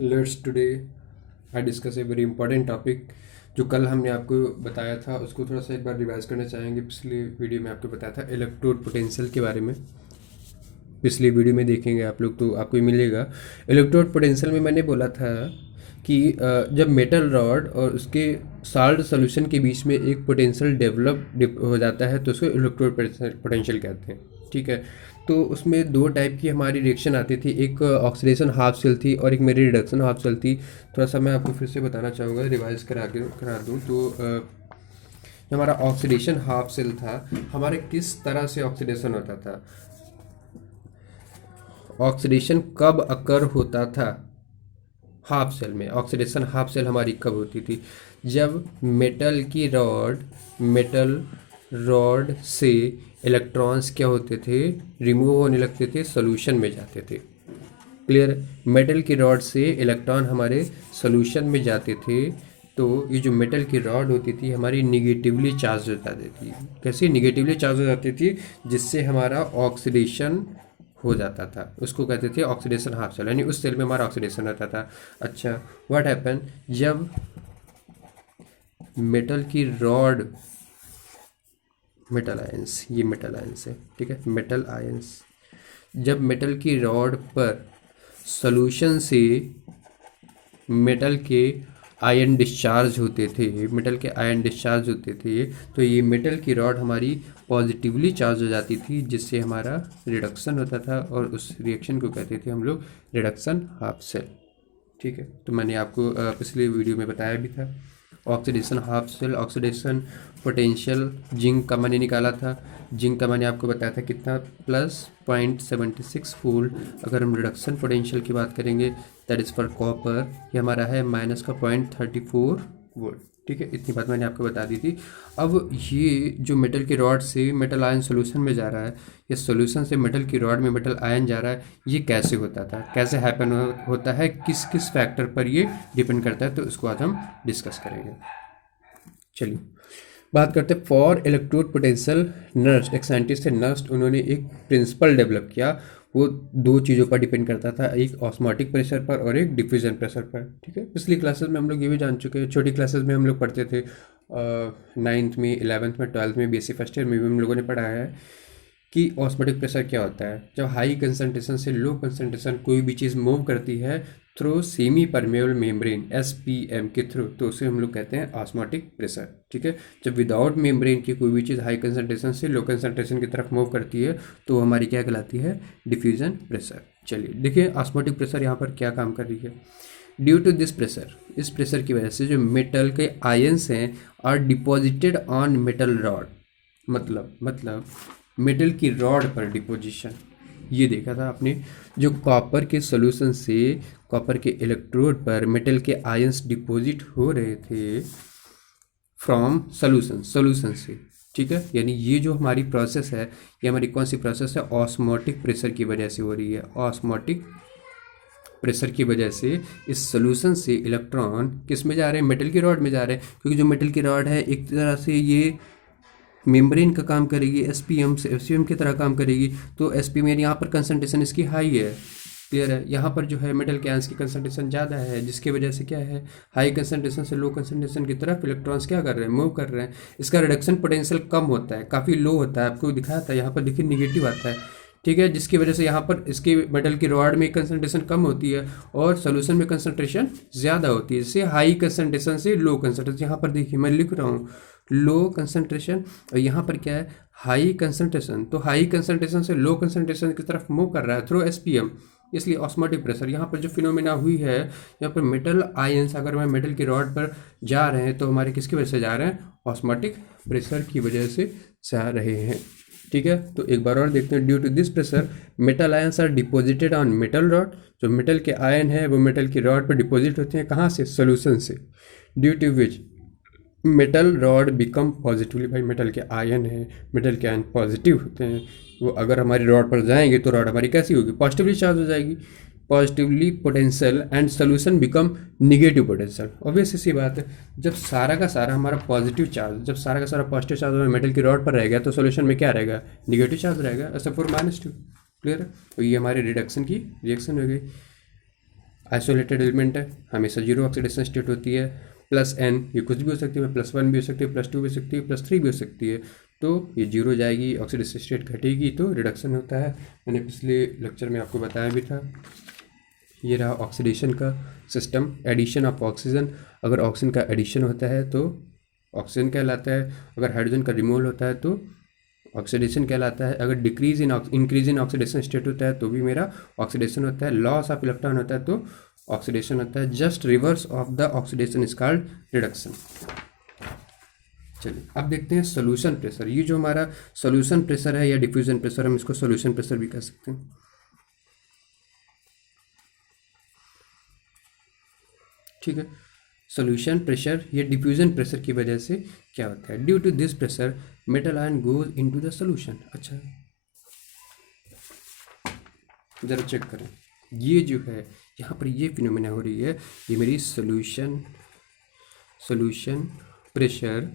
Let's today I discuss a very important topic जो कल हमने आपको बताया था, उसको थोड़ा सा एक बार रिवाइज करना चाहेंगे। पिछली वीडियो में आपको बताया था इलेक्ट्रोड पोटेंशियल के बारे में। पिछली वीडियो में देखेंगे आप लोग तो आपको ही मिलेगा। इलेक्ट्रोड पोटेंशियल में मैंने बोला था कि जब मेटल रॉड और उसके साल्ट सॉल्यूशन के बीच में एक पोटेंशियल डेवलप हो जाता है तो उसको इलेक्ट्रोड पोटेंशियल कहते हैं। ठीक है, तो उसमें दो टाइप की हमारी रिएक्शन आती थी, एक ऑक्सीडेशन हाफ सेल थी और एक मेरी रिडक्शन हाफ सेल थी। थोड़ा सा मैं आपको फिर से बताना चाहूँगा, रिवाइज करा दूँ तो जो हमारा ऑक्सीडेशन हाफ सेल था, हमारे किस तरह से ऑक्सीडेशन होता था, ऑक्सीडेशन कब अकर होता था हाफ सेल में। ऑक्सीडेशन हाफ सेल हमारी कब होती थी? जब मेटल रॉड से इलेक्ट्रॉन्स क्या होते थे, रिमूव होने लगते थे, सॉल्यूशन में जाते थे। क्लियर? मेटल की रॉड से इलेक्ट्रॉन हमारे सॉल्यूशन में जाते थे, तो ये जो मेटल की रॉड होती थी हमारी निगेटिवली चार्ज हो जाती थी। कैसे निगेटिवली चार्ज हो जाती थी? जिससे हमारा ऑक्सीडेशन हो जाता था, उसको कहते थे ऑक्सीडेशन हाफ सेल, यानी उस सेल में हमारा ऑक्सीडेशन होता था। अच्छा, व्हाट हैपन जब मेटल की रॉड, मेटल आयंस, ये मेटल आयंस है, ठीक है, मेटल आयंस, जब मेटल की रॉड पर सॉल्यूशन से मेटल के आयन डिस्चार्ज होते थे, मेटल के आयन डिस्चार्ज होते थे, तो ये मेटल की रॉड हमारी पॉजिटिवली चार्ज हो जाती थी, जिससे हमारा रिडक्शन होता था और उस रिएक्शन को कहते थे हम लोग रिडक्शन हाफ सेल। ठीक है, तो मैंने आपको पिछले वीडियो में बताया भी था। Oxidation half cell, oxidation potential zinc का मैंने निकाला था। जिंक का मैंने आपको बताया था कितना, +0.76 वोल्ट। अगर हम रिडक्शन पोटेंशियल की बात करेंगे दैट इज़ फॉर कॉपर, ये हमारा है -0.34 वोल्ट। ठीक है, इतनी बात मैंने आपको बता दी थी। अब ये जो मेटल की रॉड से मेटल आयन सोल्यूशन में जा रहा है, या सोल्यूशन से मेटल की रॉड में मेटल आयन जा रहा है, ये कैसे होता था, कैसे हैपन होता है, किस किस फैक्टर पर ये डिपेंड करता है, तो इसको आज हम डिस्कस करेंगे। चलिए बात करते हैं फॉर इलेक्ट्रोड पोटेंशियल। नर्स्ट, एक साइंटिस्ट थे नर्स्ट, उन्होंने एक प्रिंसिपल डेवलप किया। वो दो चीज़ों पर डिपेंड करता था, एक ऑस्मोटिक प्रेशर पर और एक डिफ्यूजन प्रेशर पर। ठीक है, पिछली क्लासेस में हम लोग ये भी जान चुके हैं, छोटी क्लासेस में हम लोग पढ़ते थे, 9th में, 11th में, 12th में, BSc फर्स्ट ईयर में भी हम लोगों ने पढ़ा है कि ऑस्मोटिक प्रेशर क्या होता है। जब हाई कंसंट्रेशन से लो कंसंट्रेशन कोई भी चीज़ मूव करती है through semi permeable membrane, SPM के थ्रू, तो उसे हम लोग कहते हैं ऑस्मोटिक प्रेशर। ठीक है, जब विदाउट मेम्ब्रेन की कोई भी चीज़ हाई कंसंट्रेशन से लो कंसंट्रेशन की तरफ मूव करती है तो हमारी क्या कहलाती है, डिफ्यूजन प्रेशर। चलिए देखिए ऑस्मोटिक प्रेशर यहाँ पर क्या काम कर रही है। ड्यू टू दिस प्रेशर, इस प्रेशर की वजह से जो मेटल के आयंस हैं are deposited on metal rod, मतलब मेटल की रॉड पर डिपोजिशन। ये देखा था आपने, जो कॉपर के सोल्यूशन से कॉपर के इलेक्ट्रोड पर मेटल के आयंस डिपॉजिट हो रहे थे फ्रॉम सोल्यूशन से। ठीक है, यानी ये जो हमारी प्रोसेस है, ये हमारी कौन सी प्रोसेस है, ऑस्मोटिक प्रेशर की वजह से हो रही है। ऑस्मोटिक प्रेशर की वजह से इस सोल्यूशन से इलेक्ट्रॉन किस में जा रहे हैं, मेटल की रॉड में जा रहे हैं, क्योंकि जो मेटल की रॉड है एक तरह से ये मेम्ब्रेन का काम करेगी, SPM की तरह काम करेगी। तो SPM यानी यहाँ पर कंसंट्रेशन इसकी हाई है। क्लियर है, यहाँ पर जो है मेटल के आयंस की कंसंट्रेशन ज़्यादा है, जिसकी वजह से क्या है, हाई कंसंट्रेशन से लो कंसंट्रेशन की तरफ इलेक्ट्रॉन्स क्या कर रहे हैं, मूव कर रहे हैं। इसका रिडक्शन पोटेंशियल कम होता है, काफ़ी लो होता है, आपको दिखाया था यहाँ पर, देखिए निगेटिव आता है। ठीक है, जिसकी वजह से यहाँ पर इसके मेटल की रॉड में कंसंट्रेशन कम होती है और सोल्यूशन में कंसंट्रेशन ज़्यादा होती है, जैसे हाई कंसंट्रेशन से लो कंसंट्रेशन। यहाँ पर देखिए मैं लिख रहा हूँ लो कंसंट्रेशन, और यहाँ पर क्या है, हाई कंसंट्रेशन। तो हाई कंसंट्रेशन से लो कंसंट्रेशन की तरफ मूव कर रहा है थ्रू SPM, इसलिए ऑस्मोटिक प्रेशर। यहाँ पर जो फिनोमेना हुई है, यहाँ पर मेटल आयंस अगर मैं मेटल की रॉड पर जा रहे हैं तो हमारे किसकी वजह से जा रहे हैं, ऑस्मोटिक प्रेशर की वजह से जा रहे हैं। ठीक है, तो एक बार और देखते हैं। Due to this pressure metal ions are deposited on metal rod, जो मेटल के आयन है वो मेटल की रॉड पर डिपॉजिट होते हैं, कहाँ से, सोल्यूशन से। Due to which metal rod become positively, भाई मेटल के आयन है, मेटल के आयन पॉजिटिव होते हैं, वो अगर हमारी रॉड पर जाएंगे तो रॉड हमारी कैसी होगी, पॉजिटिवली चार्ज हो जाएगी, positively potential, and solution become negative potential. Obvious सी बात है, जब सारा का सारा हमारा पॉजिटिव चार्ज, जब सारा का सारा पॉजिटिव चार्ज हमारे मेटल की रॉड पर रहेगा तो सोल्यूशन में क्या रहेगा, निगेटिव चार्ज रहेगा, ऐसा 4 -2। क्लियर है, तो ये हमारे रिडक्शन की रिएक्शन हो गई। आइसोलेटेड एलिमेंट है, हमेशा जीरो ऑक्सीडेशन स्टेट होती है। प्लस एन, ये कुछ भी हो सकती है, +1 भी हो सकती है, +2 भी हो सकती है, +3 भी हो सकती है। तो ये जीरो जाएगी, ऑक्सीडेशन स्टेट घटेगी तो रिडक्शन होता है। मैंने पिछले लेक्चर में आपको बताया भी था। ये रहा ऑक्सीडेशन का सिस्टम, एडिशन ऑफ ऑक्सीजन। अगर ऑक्सीजन का एडिशन होता है तो ऑक्सीजन कहलाता है, अगर हाइड्रोजन का रिमूवल होता है तो ऑक्सीडेशन कहलाता है। अगर इंक्रीज इन ऑक्सीडेशन स्टेट होता है तो भी मेरा ऑक्सीडेशन होता है। लॉस ऑफ इलेक्ट्रॉन होता है तो ऑक्सीडेशन होता है। Just reverse of the oxidation is called reduction. चलिए अब देखते हैं सोल्यूशन प्रेशर। ये जो हमारा सोल्यूशन प्रेशर है या डिफ्यूजन प्रेशर, हम इसको सोल्यूशन प्रेशर भी कह सकते हैं। ठीक है, सोल्यूशन प्रेशर या डिफ्यूजन प्रेशर की वजह से क्या होता है? Due to this pressure metal ion goes into the solution. अच्छा जरा चेक करें, ये जो है यहाँ पर ये फिनोमेना हो रही है, ये मेरी सोल्यूशन प्रेशर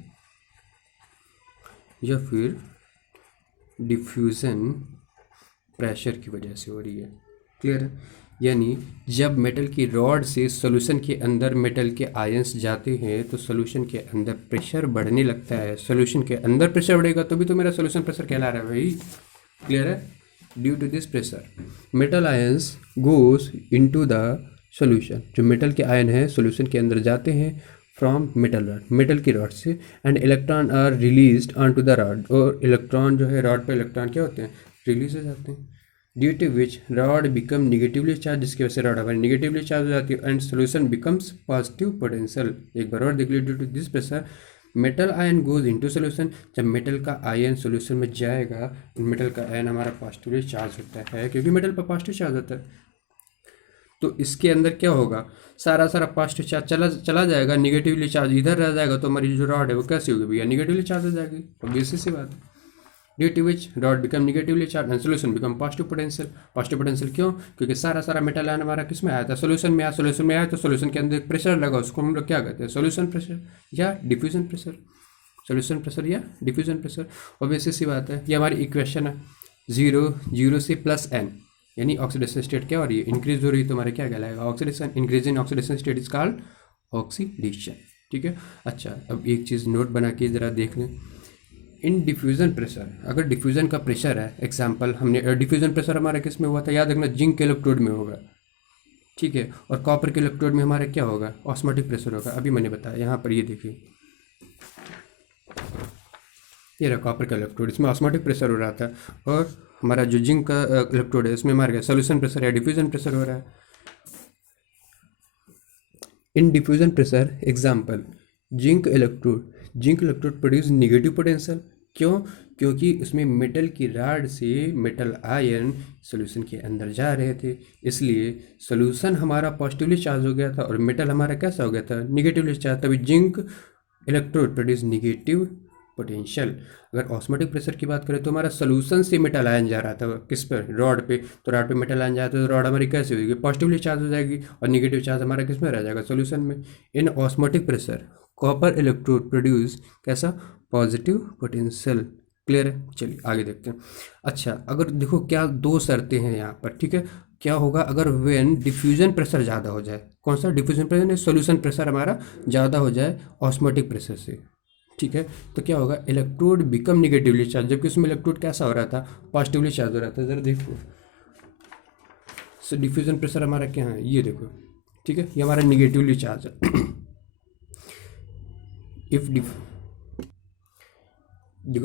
या फिर डिफ्यूज़न प्रेशर की वजह से हो रही है। क्लियर? यानी जब मेटल की रॉड से सॉल्यूशन के अंदर मेटल के आयंस जाते हैं तो सॉल्यूशन के अंदर प्रेशर बढ़ने लगता है। सॉल्यूशन के अंदर प्रेशर बढ़ेगा तो भी तो मेरा सॉल्यूशन प्रेशर कहला रहा है भाई। क्लियर है? Due to this pressure metal ions goes into the solution. जो मेटल के आयन है सॉल्यूशन के अंदर जाते हैं फ्रॉम मेटल की रॉड से, and electron are released on to the rod. और इलेक्ट्रॉन जो है रॉड पर इलेक्ट्रॉन क्या होते हैं? रिलीज हो जाते हैं। Due to which rod become negatively charge, जिसकी वजह से रॉड हमारी निगेटिवली चार्ज हो जाती है, and solution becomes positive potential. एक बार और देख लीजिए, due to this pressure metal ion goes into solution. जब मेटल का आयन सोल्यूशन में जाएगा, मेटल का आयन हमारा पॉजिटिवली चार्ज होता है, क्योंकि मेटल पर पॉजिटिव चार्ज होता है। तो इसके अंदर क्या होगा? सारा पॉजिटिव चार्ज चला जाएगा, निगेटिवली चार्ज इधर रह जाएगा, तो हमारी जो रॉड है वो कैसी होगी भैया? निगेटिवली चार्ज हो जाएगी। ऑब्वियसली सी बात है। Due to which rod become negatively charge and solution become positive potential. Positive potential क्यों? क्योंकि सारा मेटल आयन हमारा किस में आया था? सोल्यूशन में आया। सोल्यूशन में आया तो सोल्यूशन के अंदर प्रेशर लगा, उसको हम लोग क्या कहते हैं? सोल्यूशन प्रेशर या डिफ्यूजन प्रेशर। सोल्यूशन प्रेशर या डिफ्यूजन प्रेशर। ऑब्वियसली सी बात है। ये हमारी इक्वेशन है, 0 से +n, यानी ऑक्सीडेशन स्टेट क्या हो रही है? इंक्रीज हो रही है, तो हमारे क्या कहलाएगा? Oxidation. Increase in oxidation state is called oxidation. ठीक है। अच्छा अब एक चीज़ नोट बना के ज़रा देख लें। इन डिफ्यूज़न प्रेशर, अगर डिफ्यूज़न का प्रेशर है, एग्जांपल हमने डिफ्यूज़न प्रेशर हमारा किस में हुआ था? याद रखना, जिंक के इलेक्ट्रोड में होगा। ठीक है। और कॉपर के इलेक्ट्रोड में हमारा क्या होगा? ऑस्मोटिक प्रेशर होगा। अभी मैंने बताया, यहाँ पर ये देखिए, ये रहा कॉपर का इलेक्ट्रोड, इसमें ऑस्मोटिक प्रेशर हो रहा था, और हमारा जो जिंक का इलेक्ट्रोड है इसमें हमारा सोल्यूशन प्रेशर या डिफ्यूज़न प्रेशर हो रहा है। In diffusion pressure example zinc electrode produce negative potential. क्यों? क्योंकि उसमें मेटल की रॉड से मेटल आयन सॉल्यूशन के अंदर जा रहे थे, इसलिए सॉल्यूशन हमारा पॉजिटिवली चार्ज हो गया था और मेटल हमारा कैसा हो गया था? Negatively charge. तभी zinc electrode produce negative potential. अगर ऑस्मोटिक प्रेशर की बात करें तो हमारा सॉल्यूशन से मेटल आयन जा रहा था किस पर? रॉड पे। तो रॉड पे मेटल आयन जाता है तो रॉड हमारी कैसे होगी? पॉजिटिवली चार्ज हो जाएगी, और निगेटिव चार्ज हमारा किस में रह जाएगा? सॉल्यूशन में। In osmotic pressure copper electrode produce कैसा? Positive potential. क्लियर है? चलिए आगे देखते हैं। अच्छा अगर देखो क्या दो शर्तें हैं यहाँ पर। ठीक है। क्या होगा अगर वेन डिफ्यूजन प्रेशर ज़्यादा हो जाए? कौन सा डिफ्यूजन प्रेशर? सोल्यूशन प्रेशर हमारा ज़्यादा हो जाए ऑस्मोटिक प्रेशर से। ठीक है। तो क्या होगा? इलेक्ट्रोड बिकम निगेटिवली चार्ज, जबकि उसमें इलेक्ट्रोड कैसा हो रहा था? पॉजिटिवली चार्ज हो रहा था। ज़रा देखो, सो डिफ्यूजन प्रेशर हमारा क्या है? ये देखो। ठीक है, ये हमारा निगेटिवली चार्ज है। इफ देखो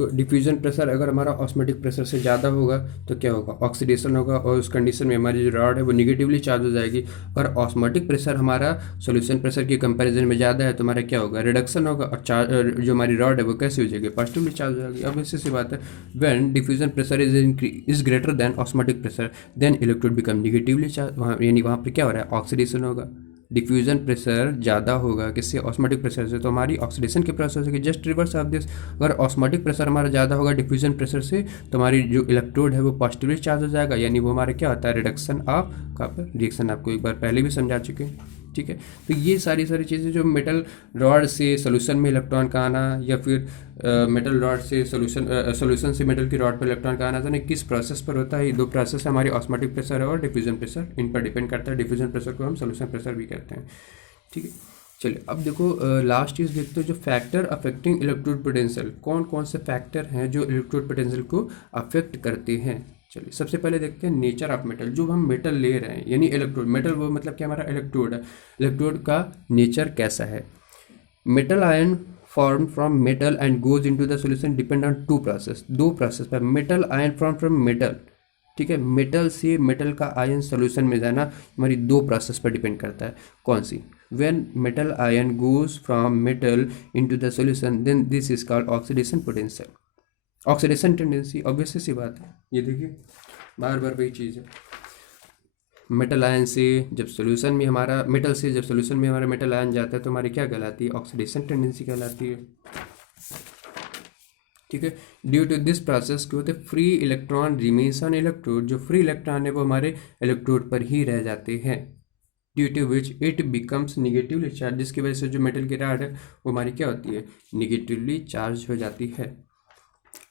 डिफ्यूजन प्रेशर अगर हमारा ऑस्मोटिक प्रेशर से ज़्यादा होगा तो क्या होगा? ऑक्सीडेशन होगा, और उस कंडीशन में हमारी जो रॉड है वो निगेटिवली चार्ज हो जाएगी। अगर ऑस्मोटिक प्रेशर हमारा सॉल्यूशन प्रेशर की कंपैरिजन में ज़्यादा है तो हमारा क्या होगा? रिडक्शन होगा, और चार्ज जो हमारी रॉड है वो कैसी हो जाएगी? पॉजिटिवली चार्ज हो जाएगी। अब ऐसी सी बात है, when diffusion pressure is greater than osmotic pressure then electrode become negatively charge. वहाँ यानी वहाँ पर क्या हो रहा है? ऑक्सीडेशन होगा। डिफ्यूजन प्रेशर ज़्यादा होगा किससे? ऑस्मोटिक प्रेशर से, तो हमारी ऑक्सीडेशन के प्रोसेस होगी। जस्ट रिवर्स ऑफ दिस, अगर ऑस्मोटिक प्रेशर हमारा ज़्यादा होगा डिफ्यूजन प्रेशर से तो हमारी जो इलेक्ट्रोड है वो पॉजिटिवली चार्ज हो जाएगा, यानी वो हमारे क्या होता है? Reduction of copper. रिएक्शन आपको एक बार पहले भी समझा चुके हैं। ठीक है। तो ये सारी चीज़ें जो मेटल रॉड से सोल्यूशन में इलेक्ट्रॉन का आना या फिर मेटल रॉड से सोल्यूशन से मेटल की रॉड पर इलेक्ट्रॉन का आना तो किस प्रोसेस पर होता है। ये दो प्रोसेस है हमारी, ऑस्मोटिक प्रेशर और डिफ्यूजन प्रेशर, इन पर डिपेंड करता है। डिफ्यूजन प्रेशर को हम सोल्यूशन प्रेशर भी कहते हैं, ठीक है। चलिए अब देखो लास्ट चीज़ देखते हो, जो फैक्टर अफेक्टिंग इलेक्ट्रोड पोटेंशियल, कौन कौन से फैक्टर हैं जो इलेक्ट्रोड पोटेंशियल को अफेक्ट करते हैं। चलिए सबसे पहले देखते हैं नेचर ऑफ मेटल। जो हम मेटल ले रहे हैं यानी इलेक्ट्रोड, मेटल वो मतलब क्या हमारा इलेक्ट्रोड है, इलेक्ट्रोड का नेचर कैसा है। Metal ion form from metal and goes into the solution depend on to process, दो प्रोसेस पर। Metal ion form from metal, ठीक है, मेटल से मेटल का आयन सॉल्यूशन में जाना हमारी दो प्रोसेस पर डिपेंड करता है। कौन सी? When metal ion goes from metal into the solution then this is called oxidation potential, oxidation tendency. Obviously सी बात है, ये देखिए बार बार वही चीज़ है। मेटल आयन से जब सोल्यूशन में हमारा, मेटल से जब सोल्यूशन में हमारा मेटल आयन जाता है तो हमारी क्या कहलाती है? ऑक्सीडेशन टेंडेंसी कहलाती है, ठीक है। ड्यू टू दिस प्रोसेस क्या होता है? Free electron remains on electrode, जो फ्री इलेक्ट्रॉन है वो हमारे इलेक्ट्रोड पर ही रह जाते हैं। Due to which it becomes negatively charge, जिसकी वजह से जो मेटल की रॉड है वो हमारी क्या होती है? निगेटिवली चार्ज हो जाती है।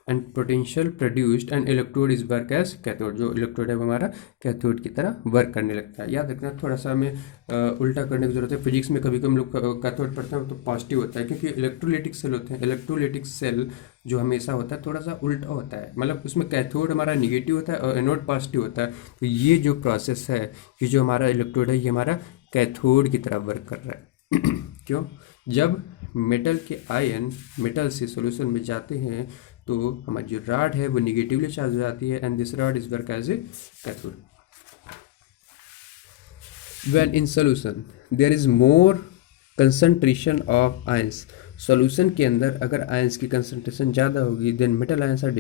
And potential produced and electrode is work as cathode, जो इलेक्ट्रोड है वो हमारा कैथोड की तरह वर्क करने लगता है। याद रखना, थोड़ा सा हमें उल्टा करने की जरूरत है। फिजिक्स में कभी कभी हम लोग कैथोड पढ़ते हैं तो पॉजिटिव होता है, क्योंकि इलेक्ट्रोलाइटिक सेल होते हैं। इलेक्ट्रोलाइटिक सेल जो हमेशा होता है थोड़ा सा उल्टा होता है, मतलब उसमें कैथोड हमारा निगेटिव होता है और एनोड पॉजिटिव होता है। तो ये जो प्रोसेस है, ये जो हमारा इलेक्ट्रोड है ये हमारा कैथोड की तरह वर्क कर रहा है। क्यों? जब मेटल के आयन मेटल से सोल्यूशन में जाते हैं तो हमारी जो रॉड है वो निगेटिवली चार्ज हो जाती है and this rod is work as a cathode. When in solution there is more concentration of ions, solution के अंदर अगर आयंस की कंसंट्रेशन ज़्यादा होगी देन मेटल आयंस आर